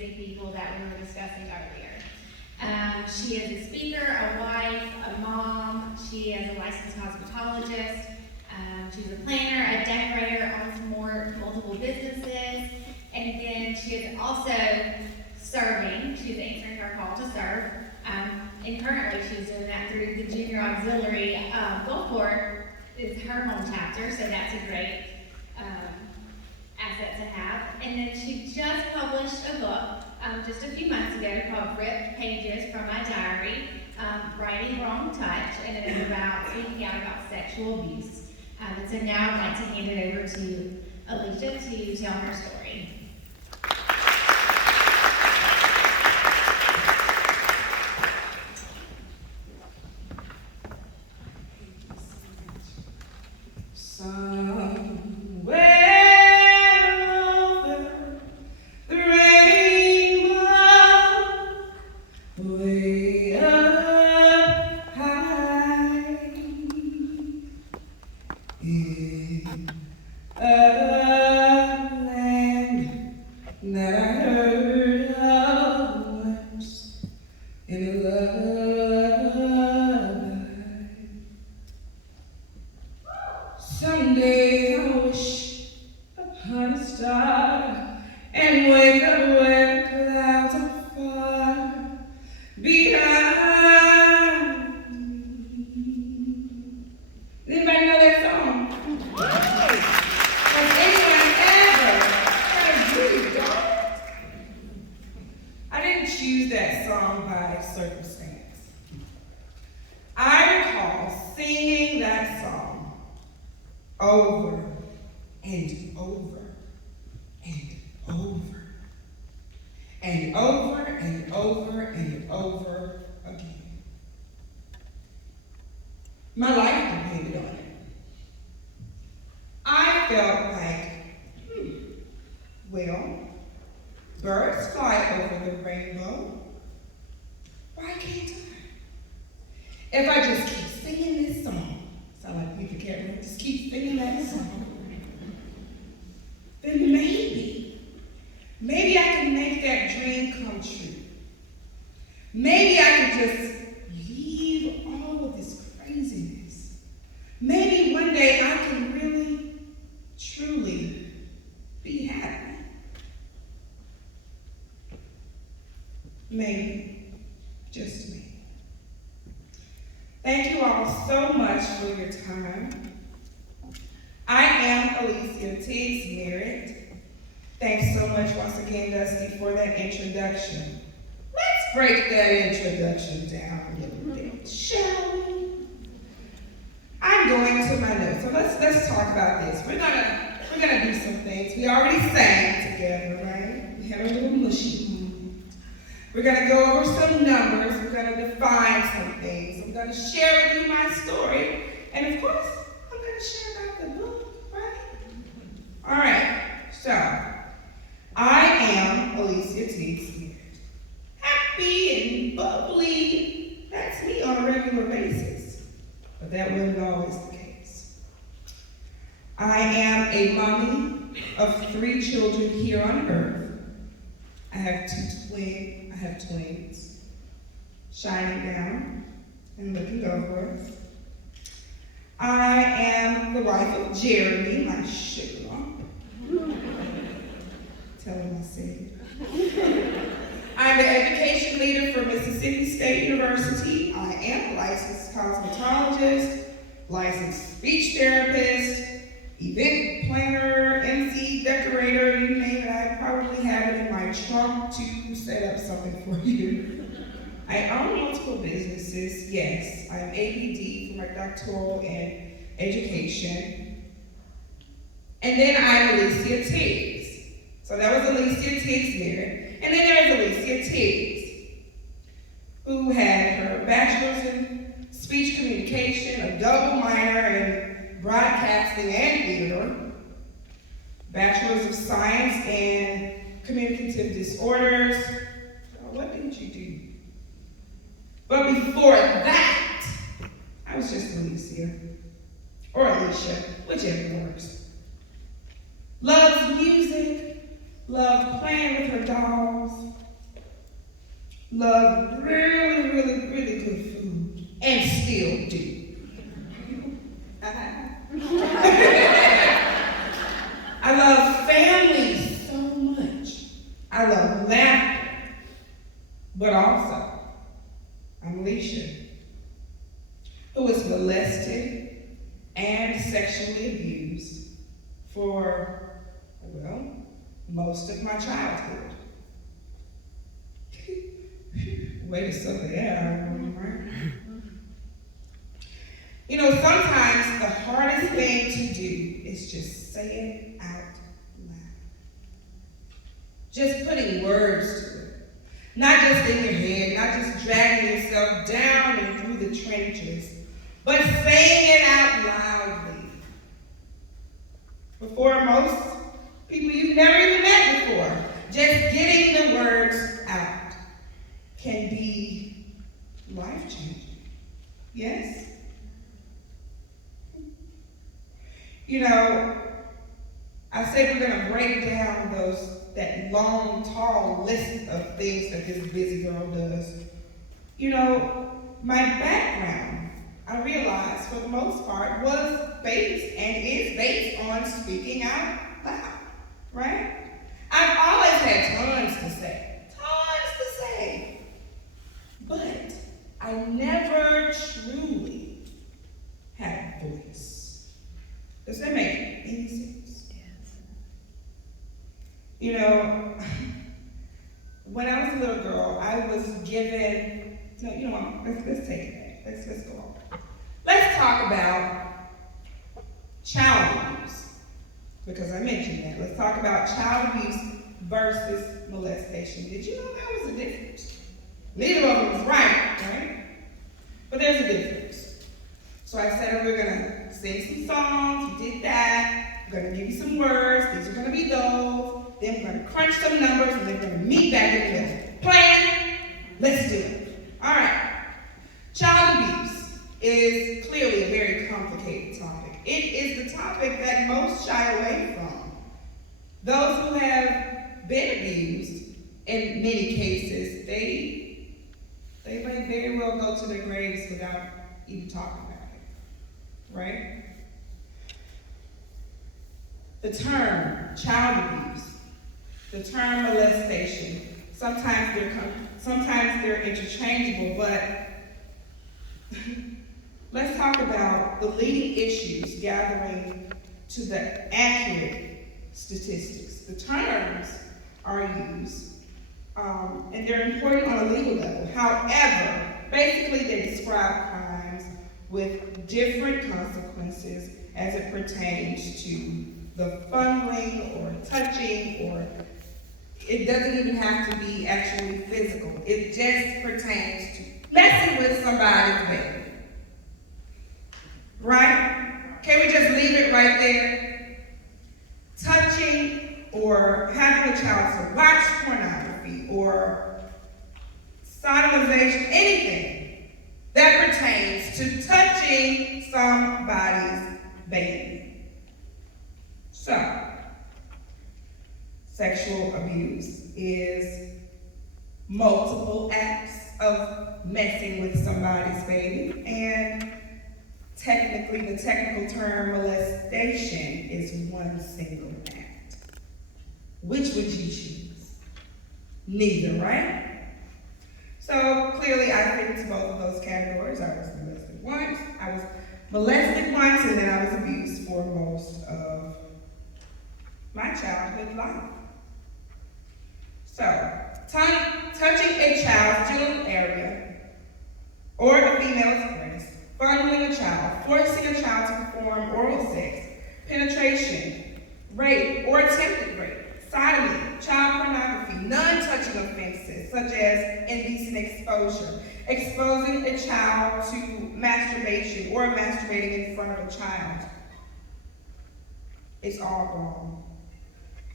busy people that we were discussing earlier. She is a speaker, a wife, a mom. She is a licensed cosmetologist. She's a planner, a decorator, owns multiple businesses, and then she is also serving. She's answering her call to serve, and currently she's doing that through the Junior Auxiliary Gulfport is her home chapter, so that's a great asset to have. And then she just published a book just a few months ago called Ripped Pages from My Diary, Writing Wrong Touch, and it is about speaking out about sexual abuse. And so now I'd like to hand it over to Alicia to tell her story. Someday I wish upon a star and wake up where clouds are far behind me. Does anybody know that song? Has anyone ever really done it? I didn't choose that song by circumstance. I recall singing that song over and over and over and over and over and over again. My life depended on it. I felt like, well, birds fly over the rainbow. Why can't I? If I just keep singing this song, sound like Peter Carey, just keep singing that song, then maybe I can make that dream come true. Maybe I could just leave all of this craziness. Maybe one day I can really, truly be happy. Maybe, just me. Thank you all so much for your time. I am Alicia Tiggs Merritt. Thanks so much once again, Dusty, for that introduction. Let's break that introduction down a little bit, shall we? I'm going to my notes, so let's talk about this. We're gonna do some things. We already sang together, right? We had a little mushy. We're going to go over some numbers. We're going to define some things. I'm going to share with you my story. And of course, I'm going to share about the book, right? All right. So, I am Alicia Tiggs Merritt. Happy and bubbly. That's me on a regular basis. But that wasn't always the case. I am a mommy of 3 children here on earth. I have twins, shining down and looking over us. I am the wife of Jeremy, my sugar lump. Tell him I said it. I'm the education leader for Mississippi State University. I am a licensed cosmetologist, licensed speech therapist, event planner, MC, decorator, you name it. I probably have it in my trunk to set up something for you. I own multiple businesses, yes. I'm ABD for my doctoral in education. And then I'm Alicia Tiggs. So that was Alicia Tiggs Merritt. And then there's Alicia Tiggs, who had her bachelor's in speech communication, a double minor in broadcasting and theater, bachelor's of science in communicative disorders. What didn't you do? But before that, I was just Alicia, or Alicia, whichever works. Loves music, loved playing with her dolls, loved really, really, really good food, and still do. I love family so much. I love laughter, but also, I'm Alicia, who was molested and sexually abused for, well, most of my childhood. Way to suck it out, right? You know, sometimes the hardest thing to do is just say it out loud. Just putting words to it. Not just in your head, not just dragging yourself down and through the trenches, but saying it out loudly. Before most people you've never even met before, just getting the words out can be life-changing. Yes? You know, I said we're going to break down that long, tall list of things that this busy girl does. You know, my background, I realized for the most part, was based and is based on speaking out loud, right? I've always had tons to say, but I never truly had a voice. Does that make any sense? Yes. You know, when I was a little girl, I was given, no, you know what, let's take it back. Let's go on. Let's talk about child abuse, because I mentioned that. Let's talk about child abuse versus molestation. Did you know there was a difference? Neither of them was right? But there's a difference. So I said we're gonna sing some songs, we did that. I'm gonna give you some words, these are gonna be those. Then we're gonna crunch some numbers, and then we're gonna meet back in the middle. Plan, let's do it. All right, child abuse is clearly a very complicated topic. It is the topic that most shy away from. Those who have been abused, in many cases, they might very well go to their graves without even talking about it, right? The term child abuse, the term molestation, sometimes they're interchangeable, but let's talk about the leading issues gathering to the accurate statistics. The terms are used, and they're important on a legal level. However, basically they describe crimes with different consequences as it pertains to the fondling or touching, or it doesn't even have to be actually physical. It just pertains to messing with somebody's baby. Right? Can we just leave it right there? Touching or having a child to watch pornography or sodomization, anything that pertains to touching somebody's baby. So, sexual abuse is multiple acts of messing with somebody's baby, and technically, the technical term molestation is one single act. Which would you choose? Neither, right? So clearly I fit into both of those categories. I was molested once, and then I was abused for most of my childhood life. So, touching a child's genital area or a female's breast, fondling a child, forcing a child to perform oral sex, penetration, rape or attempted rape, sodomy, child pornography, non-touching offenses such as indecent exposure, exposing a child to masturbation or masturbating in front of a child. It's all wrong.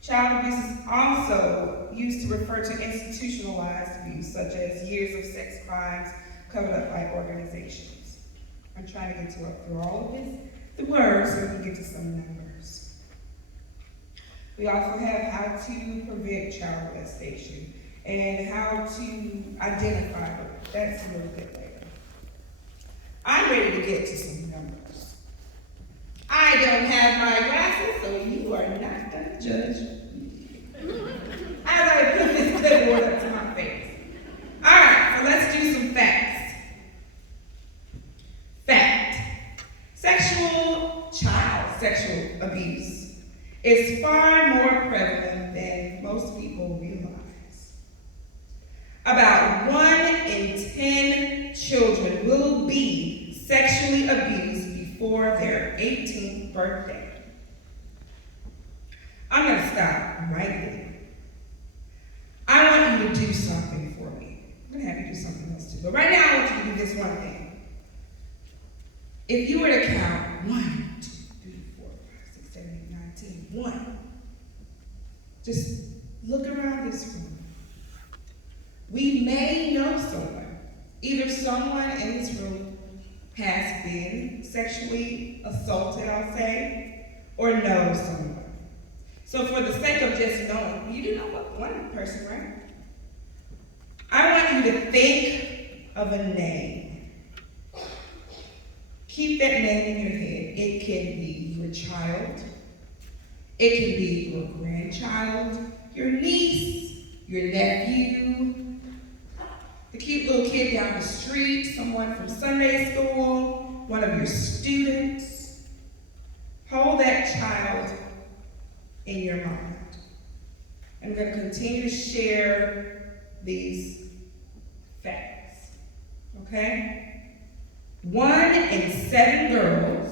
Child abuse is also used to refer to institutionalized abuse, such as years of sex crimes covered up by organizations. I'm trying to get through all of this, the words, so we can get to some numbers. We also have how to prevent child molestation and how to identify them. That's a little bit later. I'm ready to get to some numbers. I don't have my glasses, so you are not going to judge me. As I put this clipboard up to my face. All right, so let's do some facts. Fact. Child sexual abuse is far more prevalent than most people realize. About 1 in 10 children will be sexually abused before their 18th birthday. I'm going to stop right there. I want you to do something for me. I'm going to have you do something else too. But right now, I want you to do this one thing. If you were to count 1, 2, 3, 4, 5, 6, 7, 8, 9, 10, 1. Just look around this room. We may know someone. Either someone in this room has been sexually assaulted, I'll say, or knows someone. So for the sake of just knowing, you do know what one person, right? I want you to think of a name. Keep that name in your head. It can be your child. It can be your grandchild, your niece, your nephew, the cute little kid down the street, someone from Sunday school, one of your students. Hold that child in your mind. I'm going to continue to share these facts. Okay? 1 in 7 girls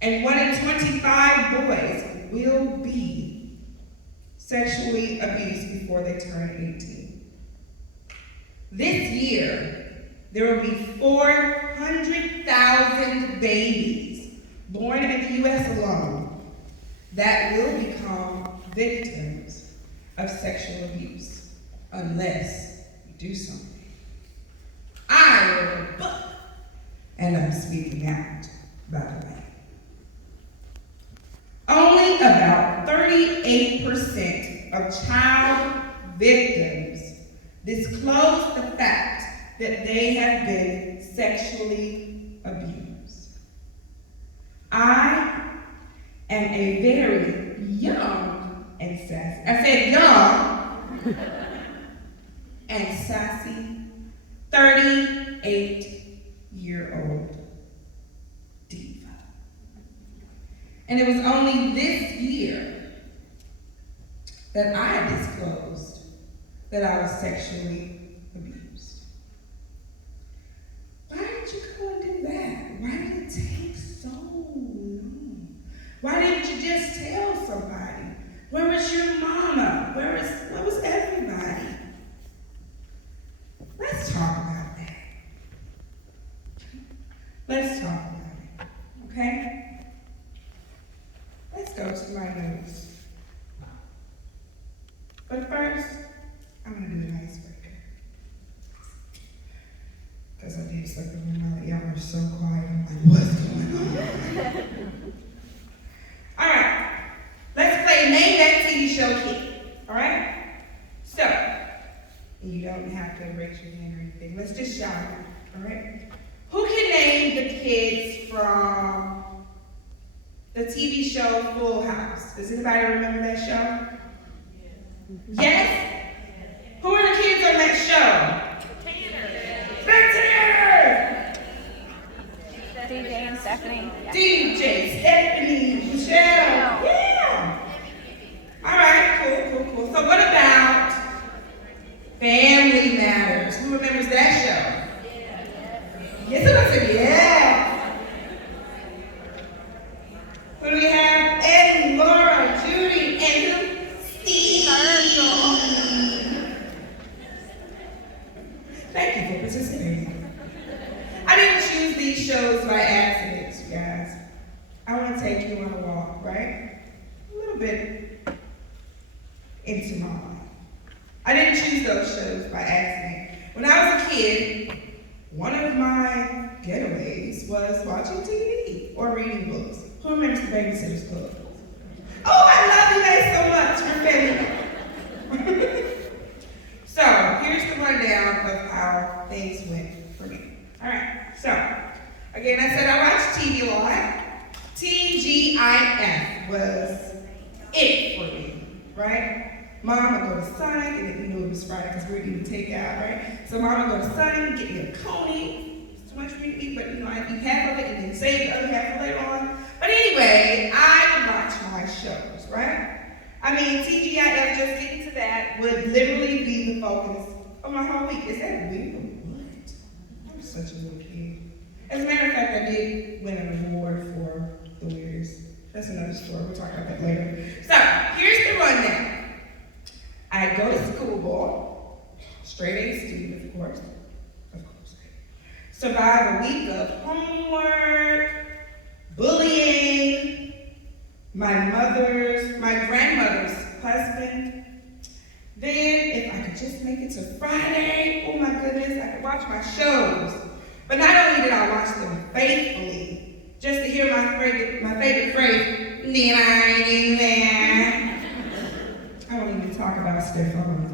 and 1 in 25 boys will be sexually abused before they turn 18. This year, there will be 400,000 babies born in the U.S. alone that will become victims of sexual abuse unless you do something. I wrote a book, and I'm speaking out, by the way. Only about 38% of child victims disclose the fact that they have been sexually abused. I am a very young and sassy, I said young and sassy 38-year-old diva. And it was only this year that I disclosed that I was sexually abused. Why did you go and do that? Why did it take so long? Why didn't you just tell somebody? Where was your mama? Where was everybody? Let's talk about that. Let's talk about it, okay? Let's go to my notes. But first, I'm going to do an icebreaker. Because I did something when y'all were so quiet. I'm like, what's going on? All right. Let's play Name That TV Show Kid. All right? So, you don't have to raise your hand or anything. Let's just shout it. All right? Who can name the kids from the TV show Full House? Does anybody remember that show? Yes? Who are the kids on that show? The Tanners! DJ and Stephanie. DJ, Stephanie, Michelle. Yeah. All right, cool. So what about Family Matters? Who remembers that show? Yes, I said yeah. Who do we have? Eddie, Laura, Judy, and who? Steve. Thank you for participating. I didn't choose these shows by accident, you guys. I want to take you on a walk, right? A little bit into my life. I didn't choose those shows by accident. When I was a kid, one of my getaways was watching TV or reading books. Who remembers the Babysitter's Club? Oh, I love you guys so much. We're family. So, here's the rundown of how things went for me. All right, so, again, I said I watched TV a lot. TGIF was it for me, right? Mom would go to Sonic, and you know it was Friday because we were eating takeout, right? So Mom would go to Sonic, get me a coney. It's too much for me to eat, but you know, I eat half of it and then save the other half for later on. But anyway, I would watch my shows, right? I mean, TGIF, just getting to that, would literally be the focus of my whole week. Is that weird or what? I'm such a little kid. As a matter of fact, I did win an award for the weirdest. That's another story. We'll talk about that later. So, here's the rundown. I go to school ball, straight A student, of course. Survive a week of homework, bullying, my grandmother's husband. Then, if I could just make it to Friday, oh my goodness, I could watch my shows. But not only did I watch them faithfully, just to hear my favorite phrase, I won't even talk about Stefan.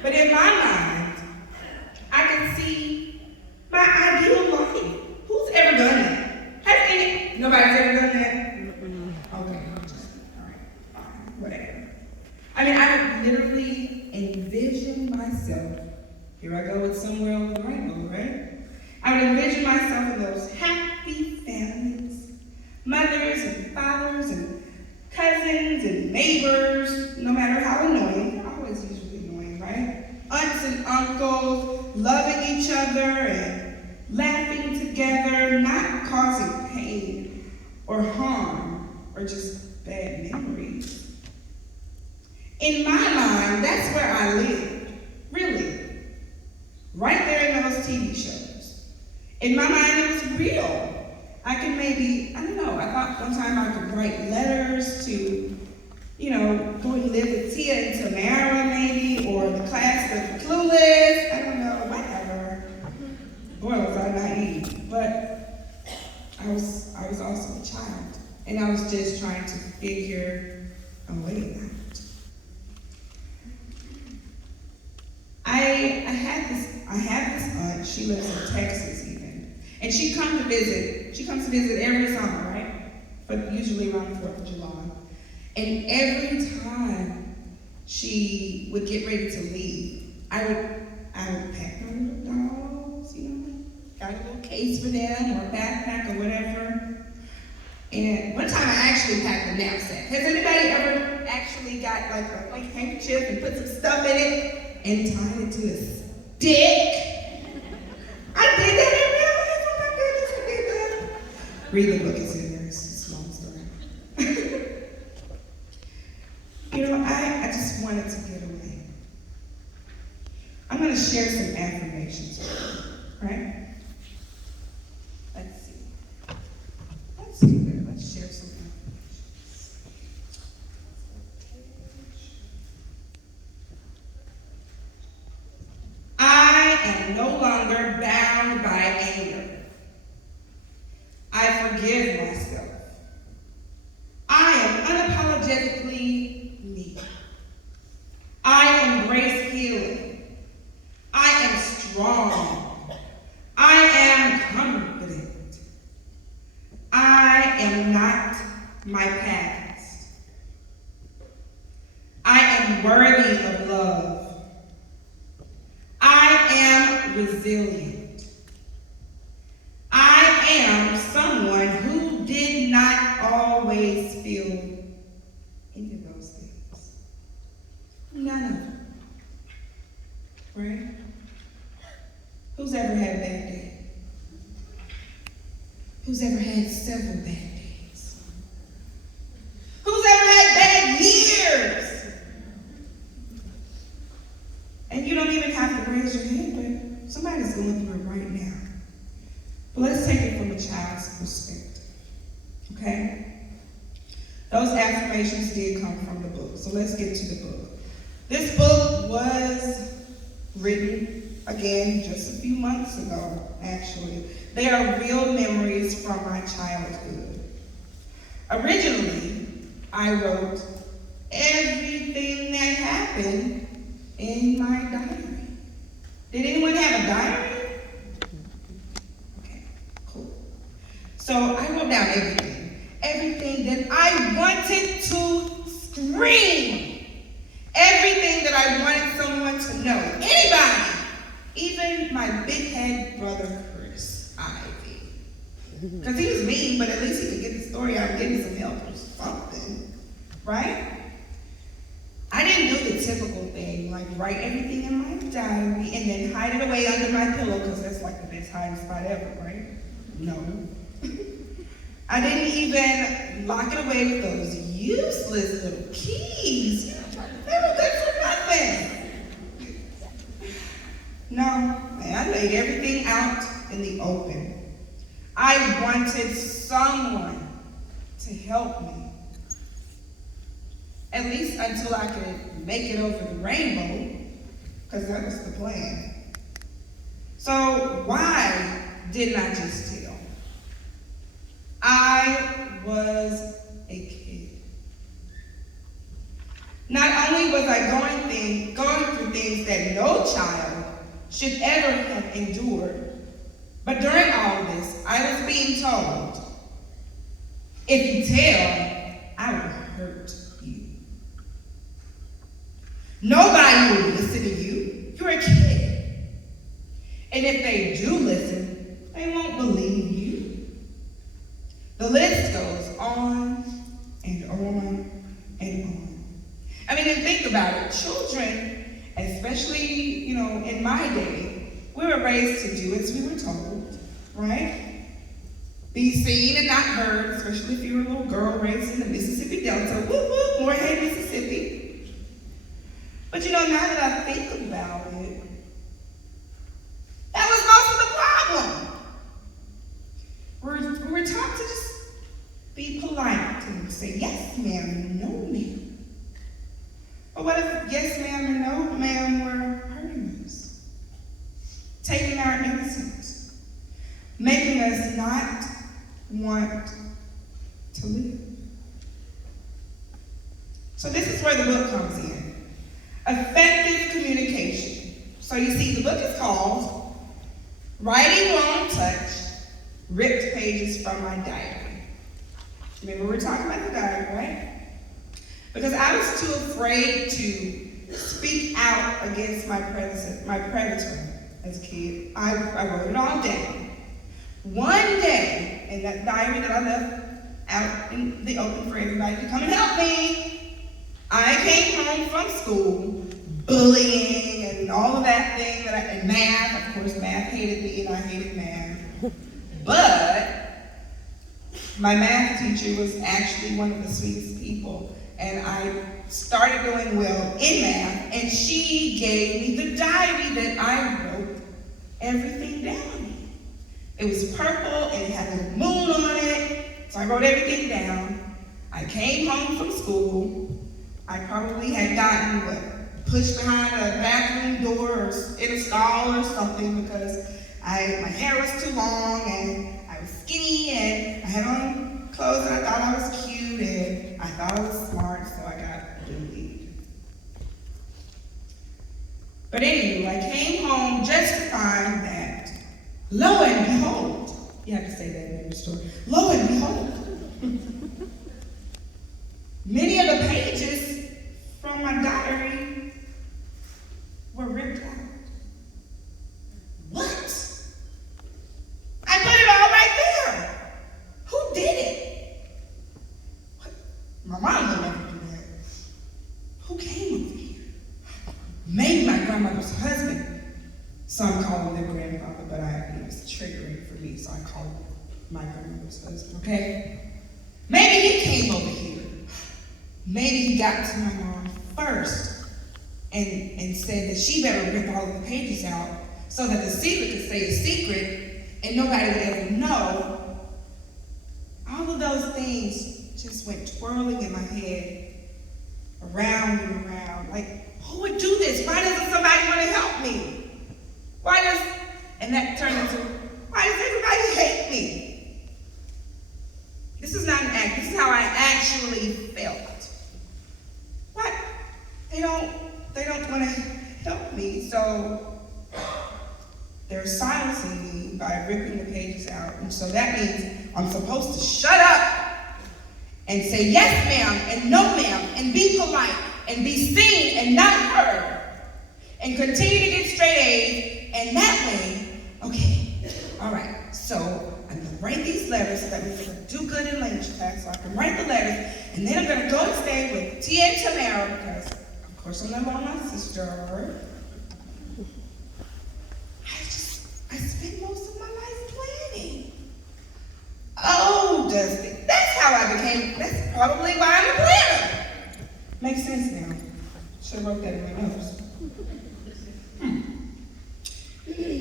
But in my mind, I can see my ideal life. Who's ever done that? Nobody's ever done that? Okay, all right, fine, whatever. I mean, I would literally envision myself, here I go with somewhere over the rainbow, right? I would envision myself in those happy families, mothers and fathers and cousins and neighbors, no matter how annoying, they're always usually annoying, right? Aunts and uncles loving each other and laughing together, not causing pain or harm or just bad memories. In my mind, that's where I lived, really. Right there in those TV shows. In my mind, it was real. I could maybe, I don't know, I thought one time I could write letters to, you know, go and live with Tia and Tamara maybe, or the class of Clueless, I don't know, whatever. Boy, was I naive. But I was also a child, and I was just trying to figure a way out. I have this aunt, she lives in Texas even, and she comes to visit every summer, right? But usually around the 4th of July. And every time she would get ready to leave, I would pack my little dolls, you know, got a little case for them or a backpack or whatever. And one time I actually packed a knapsack. Has anybody ever actually got like a white handkerchief and put some stuff in it and tied it to a stick? I did that in real life. Oh my goodness, I did that. Read the book, it's in there. It's a long story. You know, I just wanted to get away. I'm going to share some affirmations with you, right? Let's see. Let's do that. Let's share some affirmations. I am no longer bound by anger. I forgive myself. I am unapologetically me. I embrace healing. I am strong. I am confident. I am not my past. I am worthy of love. I am resilient. I am someone who did not always feel any of those things. None of them. Right? Who's ever had a bad day? Who's ever had several bad days? Who's ever had bad years? And you don't even have to raise your hand, but somebody's going through it right now. But let's take it from a child's perspective, okay? Those affirmations did come from the book, so let's get to the book. This book was written again, just a few months ago, actually. They are real memories from my childhood. Originally, I wrote everything that happened in my diary. Did anyone have a diary? Okay, cool. So I wrote down everything that I wanted to scream, everything that I wanted someone to know, anybody, even my big head brother Chris Ivy. Because he was mean, but at least he could get the story out and give me some help or something, right? I didn't do the typical thing, like write everything in my diary and then hide it away under my pillow, because that's like the best hiding spot ever, right? No. I didn't even lock it away with those useless little keys. They were good for nothing. No, I laid everything out in the open. I wanted someone to help me. At least until I could make it over the rainbow, because that was the plan. So why didn't I just tell? I was a kid. Not only was I going through things that no child should ever have endured, but during all of this, I was being told, if you tell, I will hurt you. Nobody will listen to you. You're a kid. And if they do listen, they won't believe you. The list goes on and on and on. I mean, and think about it. Children, especially, in my day, we were raised to do as we were told, right? Be seen and not heard, especially if you were a little girl raised in the Mississippi Delta. Whoop, whoop, Morehead, Mississippi. But now that I think about it, that was most of the problem. We're taught to just be polite and say, yes, ma'am, no, ma'am. But what if yes, ma'am, and no, ma'am were hurting us? Taking our innocence, making us not want to live. So this is where the book comes in. Effective communication. So you see, the book is called Writing Won't Touch, Ripped Pages from My Diary. Remember, we were talking about the diary, right? Because I was too afraid to speak out against my predator as a kid. I wrote it all down. One day, in that diary that I left out in the open for everybody to come and help me, I came home from school, bullying and all of that thing, and math. Of course, math hated me and I hated math. But my math teacher was actually one of the sweetest people, and I started doing well in math, and she gave me the diary that I wrote everything down in. It was purple and it had a little moon on it, so I wrote everything down. I came home from school. I probably had gotten, pushed behind a bathroom door or in a stall or something, because my hair was too long and I was skinny and I had on clothes and I thought I was cute and I thought I was smart, so I got bullied. But anyway, I came home just to find that, lo and behold, you have to say that in every story, lo and behold, many of the pages from my diary were ripped out. What? I put it all right there. Who did it? What? My mom would never do that. Who came over here? Maybe my grandmother's husband. So I'm calling them grandfather, but it was triggering for me, so I called my grandmother's husband, okay? Maybe he came over here. Maybe he got to my mom first and said that she better rip all of the pages out so that the secret could stay a secret and nobody would ever know. All of those things just went twirling in my head, around and around. Like, who would do this? Why doesn't somebody want to help me? And that turned into, why does everybody hate me? This is not an act, this is how I actually felt. What? They don't want to help me, so they're silencing me by ripping the pages out. And so that means I'm supposed to shut up and say yes ma'am and no ma'am and be polite and be seen and not heard and continue to get straight A's, and that way, okay, all right, so I'm gonna write these letters so that means I'm gonna do good in language class, so I can write the letters, and then I'm gonna go and stay with Tia and Tamara because of course I'm not my sister. I spent most of my life planning. Oh, Dusty, that's probably why I'm a planner. Makes sense now. Should have wrote that in my notes.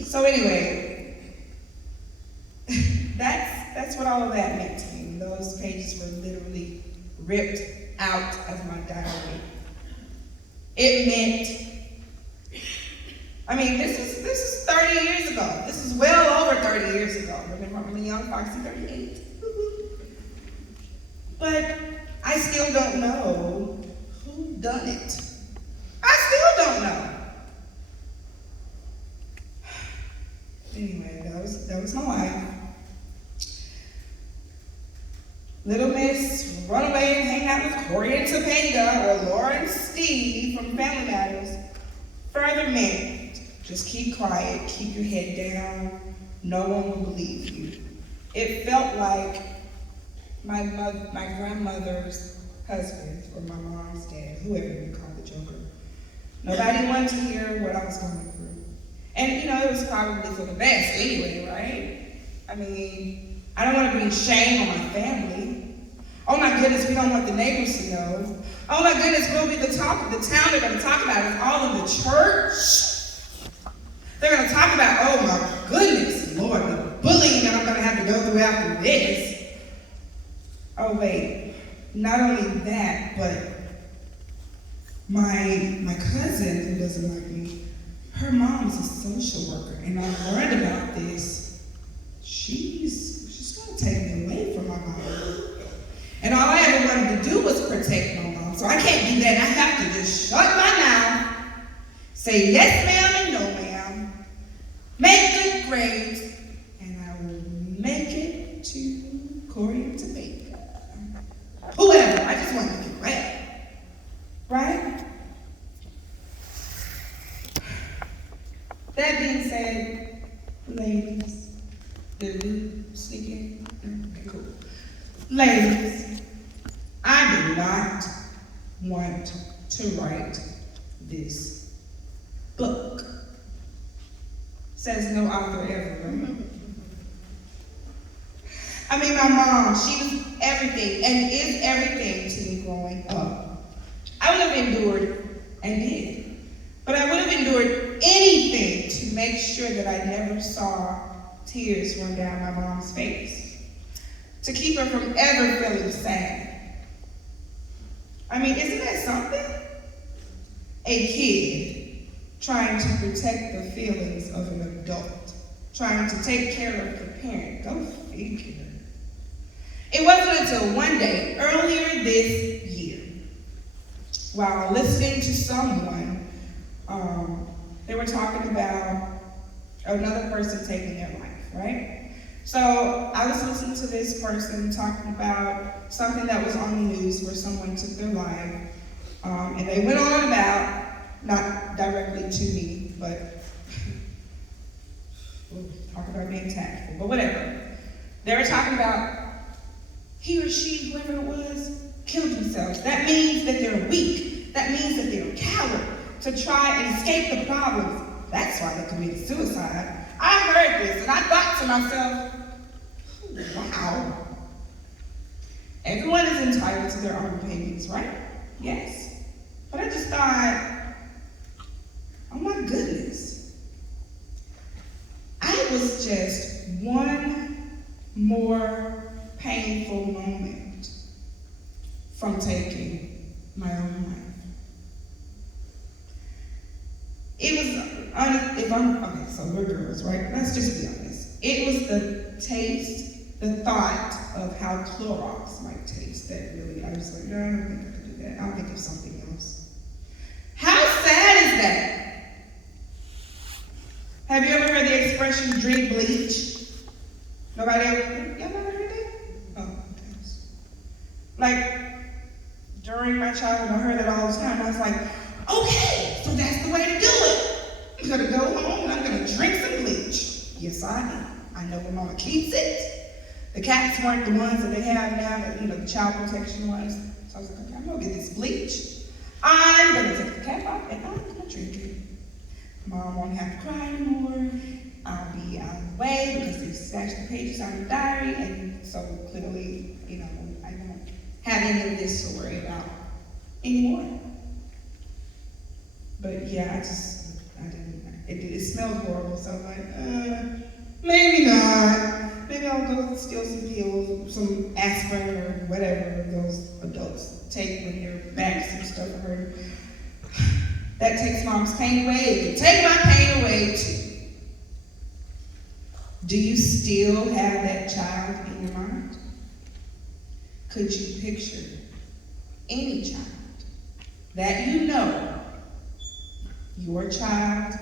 So anyway, that's what all of that meant to me. Those pages were literally ripped out of my diary. It meant, this is 30 years ago. This is well over 30 years ago. Remember, I'm a young foxy 38. But I still don't know who done it. I still don't know. Anyway, that was my life. Little Miss run away and hang out with Corey and Topanga or Laura and Steve from Family Matters. Further meant, just keep quiet, keep your head down, no one will believe you. It felt like my grandmother's husband or my mom's dad, whoever you call the joker. Nobody wanted to hear what I was going through. And it was probably for the best anyway, right? I don't want to bring shame on my family. Oh my goodness, we don't want the neighbors to know. Oh my goodness, we'll be the talk of the town. They're going to talk about it all in the church. They're going to talk about, oh my goodness, Lord, the bullying that I'm going to have to go through after this. Oh wait, not only that, but my cousin who doesn't like me, her mom's a social worker, and I learned about this. She's gonna take me away from my mom. And all I ever wanted to do was protect my mom. So I can't do that. I have to just shut my mouth, say yes ma'am and no ma'am, make good grades, and I will make it to Corey and Topanga. Whoever, I just wanted to get well. Right? That being said, ladies, did we sneak in? Okay, cool. Ladies, I do not want to write this book. Says no author ever, right? My mom, she was everything and is everything to me growing up. I would have endured and did, but I would have endured anything to make sure that I never saw tears run down my mom's face, to keep her from ever feeling sad. Isn't that something? A kid trying to protect the feelings of an adult, trying to take care of the parent. Go figure. It wasn't until one day, earlier this year, while listening to someone, they were talking about another person taking their life, right? So I was listening to this person talking about something that was on the news where someone took their life, and they went on about, not directly to me, but talk about being tactful, but whatever. They were talking about he or she, whoever it was, killed themselves. That means that they're weak. That means that they're a coward to try and escape the problems. That's why they committed suicide. I heard this and I thought to myself, wow. Everyone is entitled to their own opinions, right? Yes. But I just thought, oh my goodness. I was just one more painful moment from taking my own life. It okay, so we're girls, right? Let's just be honest. It was the taste, the thought of how Clorox might taste that really, I was like, no, I don't think I could do that. I'll think of something else. How sad is that? Have you ever heard the expression drink bleach? Nobody ever, y'all never heard that? Oh, okay. Like, during my childhood, I heard that all the time. I was like, okay, so that's the way to do it. I'm gonna go home and I'm gonna drink some bleach. Yes, I am. I know where Mama keeps it. The cats weren't the ones that they have now, that, you know, the child protection ones. So I was like, okay, I'm gonna get this bleach. I'm gonna take the cap off and I'm gonna drink it. Mom won't have to cry anymore. I'll be out of the way because they snatched the pages out of the diary, and so clearly, you know, I don't have any of this to worry about anymore. But yeah, I didn't, it smelled horrible, so I'm like, maybe not. Maybe I'll go steal some pills, some aspirin or whatever those adults take when their backs and stuff are hurt. That takes Mom's pain away. It can take my pain away too. Do you still have that child in your mind? Could you picture any child that you know, your child,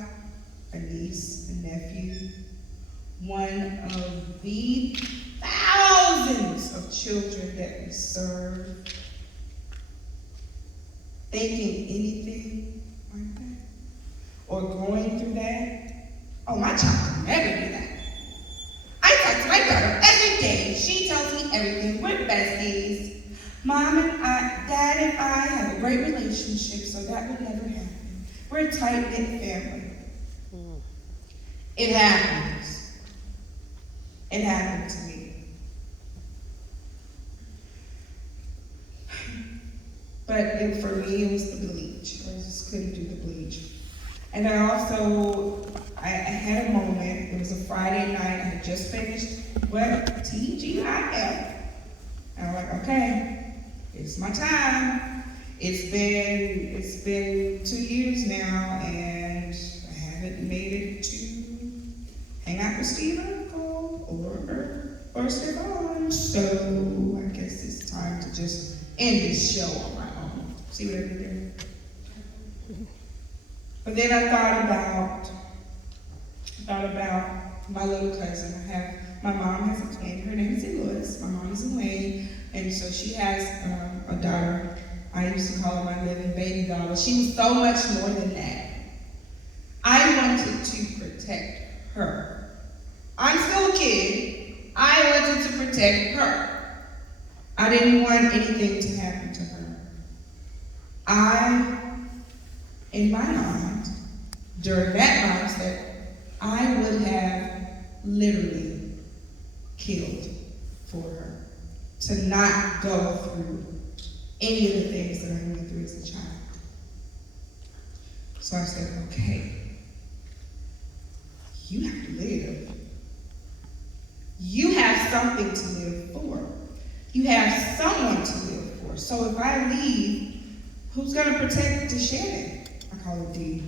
a niece, a nephew, one of the thousands of children that we serve, thinking anything like that? Or going through that? Oh, my child can never do that. I talk to my daughter every day. She tells me everything. We're besties. Mom and Dad and I have a great relationship, so that would never happen. We're a tight-knit family. It happens. It happened to me. But for me, it was the bleach. I just couldn't do the bleach. And I also, I had a moment. It was a Friday night. I had just finished TGIF. And I'm like, okay, it's my time. It's been 2 years now, and I haven't made it to hang out with Steve or Nicole or Stefan. So I guess it's time to just end this show on my own. See what I did there? But then I thought about my little cousin. My mom has a twin. Her name is Alicia. My mom is Elaine, and so she has a daughter. I used to call her my living baby daughter. She was so much more than that. I wanted to protect her. I'm still a kid. I wanted to protect her. I didn't want anything to happen to her. In my mind, during that mindset, I would have literally killed for her to not go through any of the things that I went through as a child. So I said, okay, you have to live. You have something to live for. You have someone to live for. So if I leave, who's going to protect Shannon? I call her D.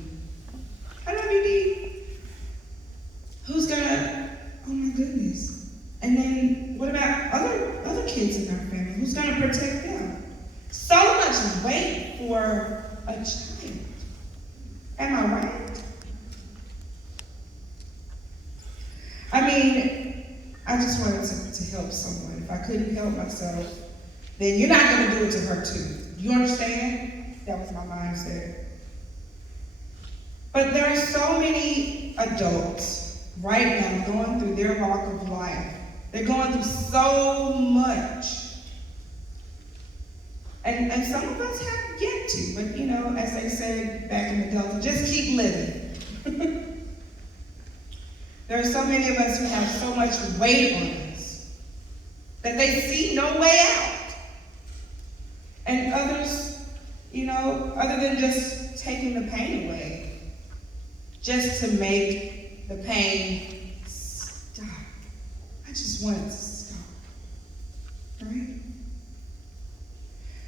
I love you, D. Who's going to, oh my goodness. And then what about other kids in our family? Who's going to protect them? So much weight for a child. Am I right? I mean, I just wanted to help someone. If I couldn't help myself, then you're not going to do it to her too. You understand? That was my mindset. But there are so many adults right now going through their walk of life. They're going through so much. And some of us have yet to, but you know, as they said back in the Delta, just keep living. There are so many of us who have so much weight on us that they see no way out. And others, you know, other than just taking the pain away, just to make the pain stop. I just want it to stop, right?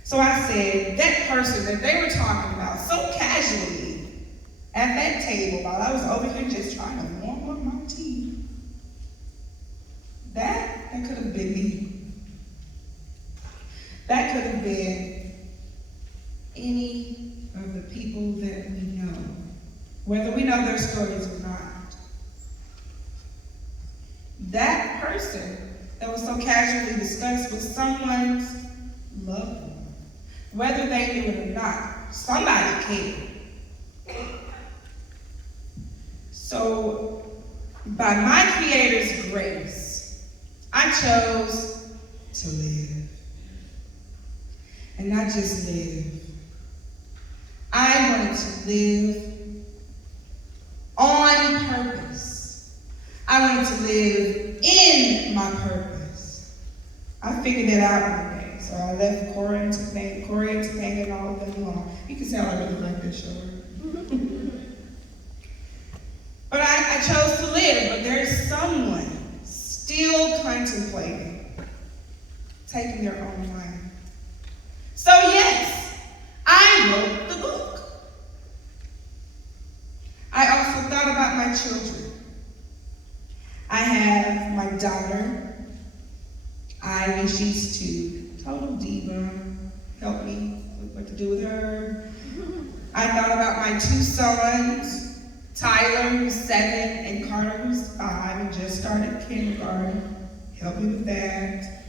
So I said, that person that they were talking about so casually, at that table while I was over here just trying to warm up my tea. That could have been me. That could have been any of the people that we know, whether we know their stories or not. That person that was so casually discussed was someone's loved one. Whether they knew it or not, somebody cared. So, by my Creator's grace, I chose to live. And not just live. I wanted to live on purpose. I wanted to live in my purpose. I figured that out one day. So I left Corey and Topanga and all of them alone. You can tell I really like this show. But I chose to live, but there's someone still contemplating taking their own life. So yes, I wrote the book. I also thought about my children. I have my daughter, Ivy. She's 2, total diva. Help me with what to do with her. I thought about my 2 sons, Tyler, who's 7, and Carter, who's 5, and just started kindergarten. Help me with that.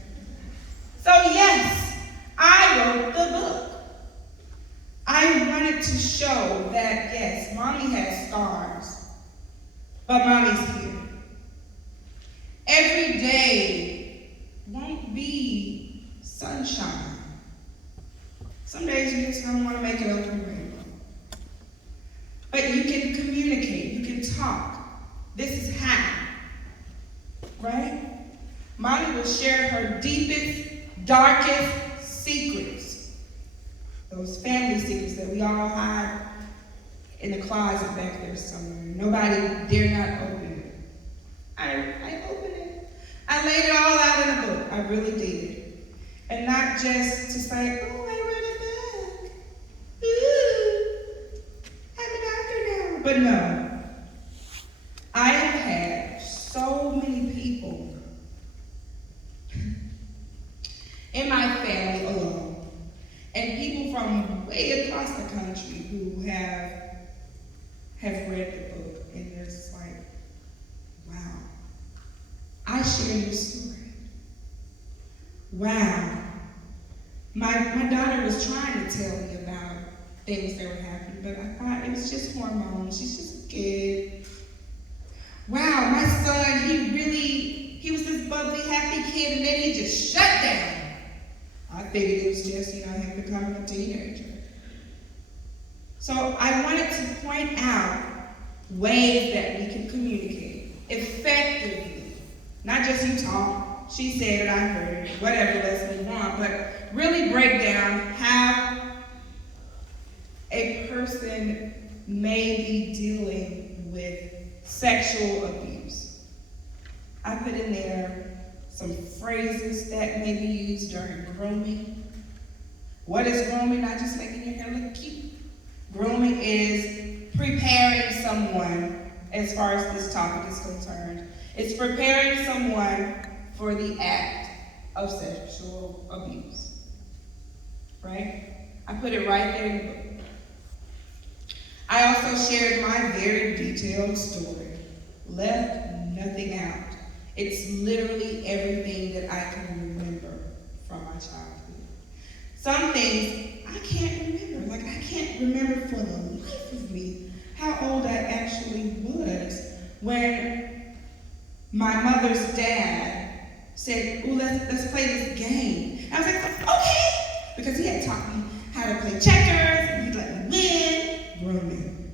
So yes, I wrote the book. I wanted to show that, yes, mommy has scars, but mommy's here. Every day won't be sunshine. Some days you just don't want to make it over the rainbow. But you can communicate, you can talk. This is how, right? Mommy will share her deepest, darkest secrets. Those family secrets that we all hide in the closet back there somewhere. Nobody dare not open it. I opened it. I laid it all out in a book. I really did. And not just to say, oh, I read a book. Ooh, I'm an author now. But no. I have had so many people in my family alone, and people from way across the country who have read the book, and they're just like, wow, I share your story. Wow. My daughter was trying to tell me about things that were happening, but I thought it was just hormones. She's just a kid. Wow, my son, he was this bubbly, happy kid, and then he just shut down. I figured it was just, him becoming a teenager. So I wanted to point out ways that we can communicate effectively. Not just you talk, she said it, I heard it, whatever, let's move on. But really break down how a person may be dealing with sexual abuse. I put in there some phrases that may be used during grooming. What is grooming? Not just making your hair look cute. Grooming is preparing someone, as far as this topic is concerned. It's preparing someone for the act of sexual abuse. Right? I put it right there in the book. I also shared my very detailed story. Left nothing out. It's literally everything that I can remember from my childhood. Some things I can't remember. Like, I can't remember for the life of me how old I actually was when my mother's dad said, ooh, let's play this game. And I was like, okay, because he had taught me how to play checkers, and he'd let me win, grooming.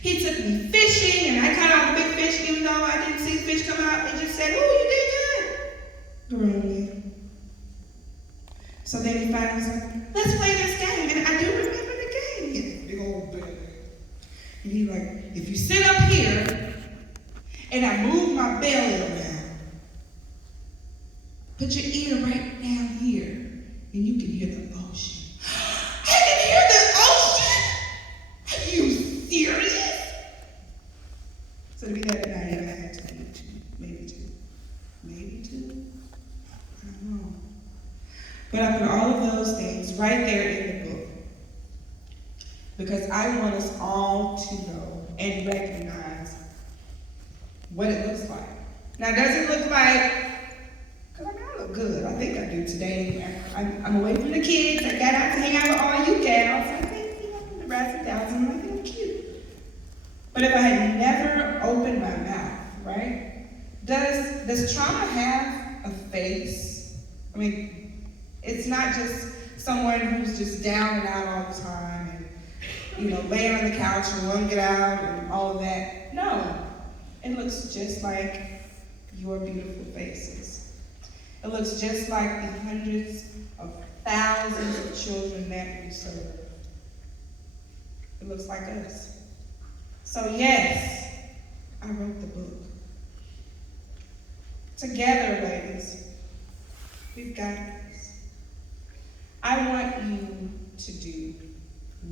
He took me fishing, and I caught all the big fish, even though I didn't see the fish come out. He just said, ooh, you did good, grooming. So then he finally was like, let's play this game. And I do remember the game. He had a big old belly. And he's like, if you sit up here, and I move my belly around, put your ear right down here, and you can hear the ocean. I can hear the ocean? Are you serious? right there in the book. Because I want us all to know and recognize what it looks like. Now, does it look like, because I look good, I think I do today. I'm away from the kids, I got out to hang out with all you gals. I think, the razzle dazzle, I think I'm cute. But if I had never opened my mouth, right? Does trauma have a face? I mean, it's not just someone who's just down and out all the time and, laying on the couch and won't get out and all of that. No, it looks just like your beautiful faces. It looks just like the hundreds of thousands of children that we serve. It looks like us. So yes, I wrote the book. Together, ladies, we've got this. I want you to do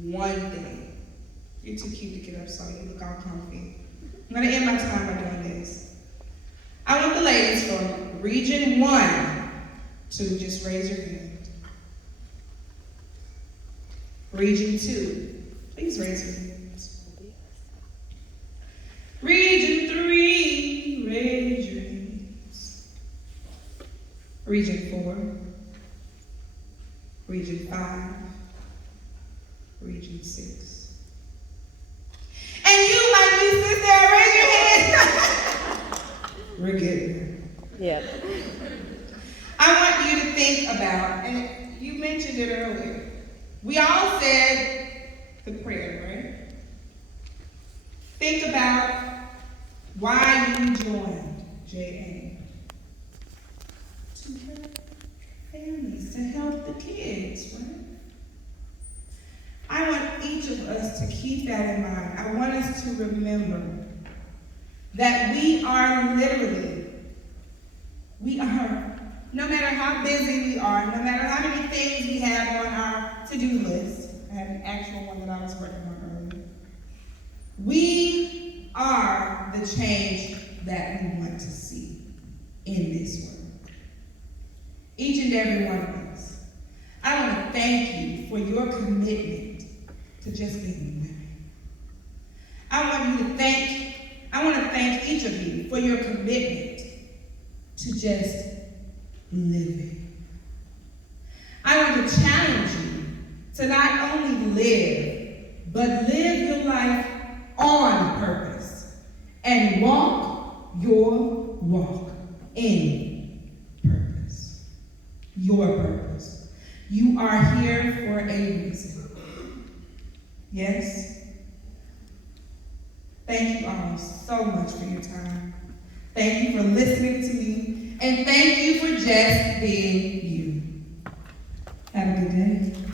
one thing. You're too cute to get up, so you look all comfy. I'm gonna end my time by doing this. I want the ladies from Region 1 to just raise your hand. Region 2, please raise your hands. Region 3, raise your hands. Region 4, Region 5, Region 6. And you, my new sister, raise your hand. We're getting there. Yeah. I want you to think about, and you mentioned it earlier, we all said the prayer, right? Think about why you joined JA. To help families, to help the kids, right? I want each of us to keep that in mind. I want us to remember that we are, no matter how busy we are, no matter how many things we have on our to-do list, I had an actual one that I was working on earlier, we are the change that we want to see in this world. Each and every one of us. I want to thank you for your commitment to just being women. I want to thank each of you for your commitment to just living. I want to challenge you to not only live, but live your life on purpose and walk your walk in purpose. Your purpose. You are here for a reason. Yes? Thank you all so much for your time. Thank you for listening to me. And thank you for just being you. Have a good day.